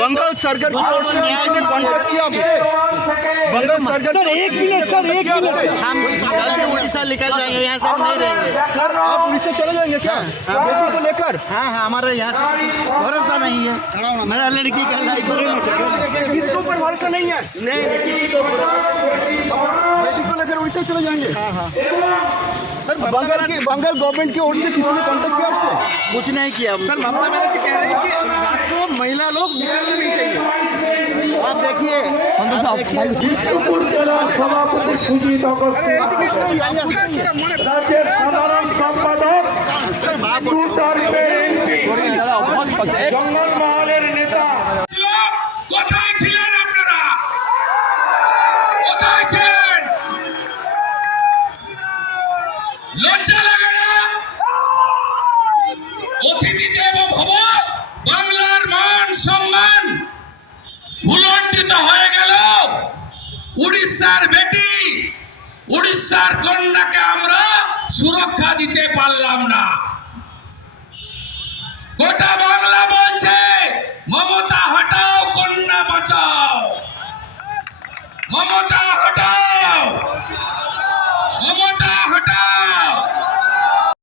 बंगाल सरकार ने कांटेक्ट किया आपसे? बंगाल सरकार सर एक मिनट सर, एक मिनट हम जल्दी उड़ीसा निकल जाएंगे, यहाँ से हम नहीं रहेंगे। सर आप उड़ीसा चले जाएंगे क्या बेटी को लेकर? हाँ हाँ, हमारा यहाँ से भरोसा नहीं है। मेरा लड़की का लाइफ किसके ऊपर भरोसा नहीं है? नहीं, किसी को बेटी को लेकर उड़ीसा चले जाएंगे? हाँ हाँ सर बंगाल गवर्नमेंट की ओर से किसी ने कांटेक्ट किया आपसे? कुछ नहीं किया। सर ममता बनर्जी कह रहे हैं कि रात को महिला लोग निकलना नहीं चाहिए। आप देखिए কোথায় ছিলেন আপনারা? কোথায় ছিলেন? লজ্জা লাগে না? অতিথি দেব ভব, বাংলার মান সম্মান ভুলণ্ঠিত হয়ে গেল। উড়িষ্যার বেটি, উড়িষ্যার কন্যাকে আমরা সুরক্ষা দিতে পারলাম না। গোটা বাংলা বলছে মমতা হটাও, কন্যা বাঁচাও। মমতা হটাও।